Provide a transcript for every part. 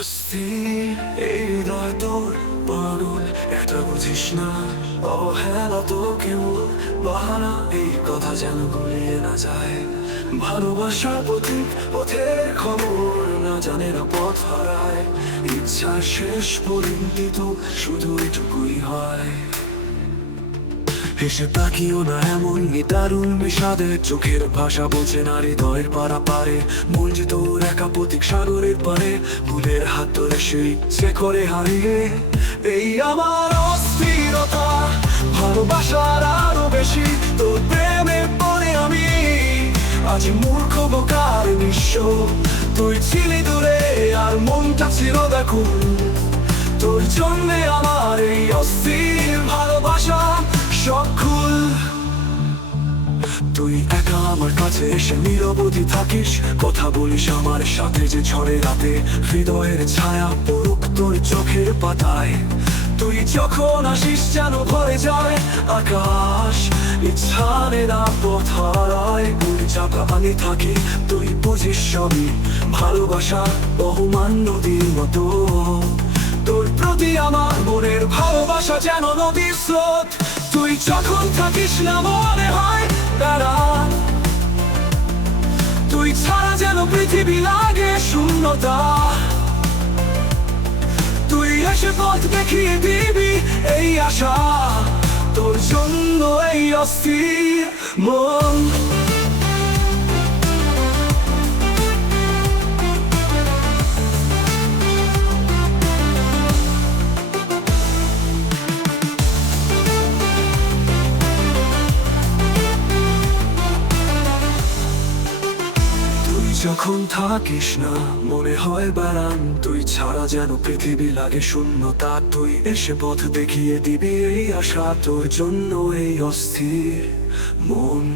অস্থির এই রায় তোর পাগল এটা বুঝিস না। অবহেলা তো কেউ বাহানা, এই কথা যেন গুলিয়ে না যায়। ভালোবাসার পথিক পথের খবর, না জানে না পথ হারায়। ইচ্ছা শেষ পরিণত শুধু এটুকুই হয়। হেসে তাকিও না এমন দারুণ বিষাদের চোখের ভাষা বোঝে না হৃদয়ের পারা পারে তোর একা প্রতীক সাগরের পারে ভুলের হাত ধরে সেই সে হারিয়ে। এই আমার অস্থিরতা, ভালোবাসার আরও বেশি, তোর প্রেমে পড়ে আমি আজ মূর্খ বোকার নিঃস্ব। তুই ছিলি দূরে আর মনটা ছিল দেখুন। তোর জন্যে আমার আমার কাছে এসে নিরবধি থাকিস। কথা বলিস আমার সাথে যে ঝড়ে রাতে হৃদয়ের ছায়া পড়ুক তোর চোখের পাতায়। তুই যখন আসিস যেন ভরে যায় আকাশ। না চাপা আমি থাকি। তুই বুঝিস সবই ভালোবাসা বহুমান নদীর মতো। তোর প্রতি আমার মনের ভালোবাসা যেন নদীর স্রোত। তুই যখন থাকিস না মনে হয় পৃথিবী লাগে শূন্যতা। তুই এসে পথ দেখিয়ে দিবি এই আশা। তোর জন্য এই অস্থির মন। যখন থাকিস না, মনে হয় বারান। তুই ছাড়া যেন পৃথিবী লাগে শূন্যতা। তুই এসে পথ দেখিয়ে দিবি এই আশা। তোর জন্য এই অস্থির মন।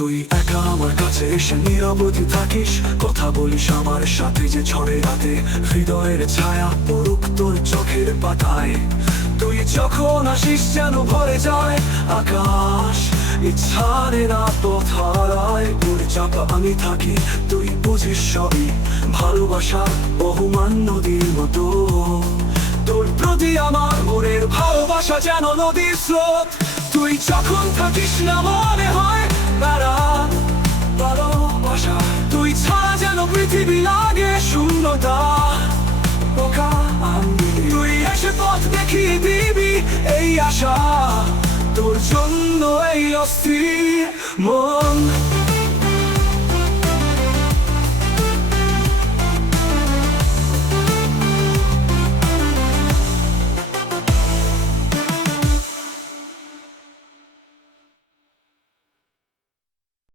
তুই একা আমার কাছে এসে নিরবধি থাকিস। কথা বলিস আমার সাথে যে ঝড়ে রাতে। হৃদয়ের ছায়া পড়ুক তোর চোখের পাতায়। তুই যখন আসিস যেন ভরে যায় আকাশ। ইচ্ছারে না পথ হারায় তোর চাপা আমি থাকি। তুই বুঝিস সবই ভালোবাসা বহুমান নদীর মতো। তোর প্রতি আমার মনের ভালোবাসা যেন নদীর স্রোত। তুই যখন থাকিস না মনে হয় তারা ভালোবাসা তুই ছাড়া যেন পৃথিবী লাগে শূন্যতা। বোকা আমি। তুই এসে পথ দেখিয়ে দিবি এই আশা। তোর জন্য এই অস্থির মন।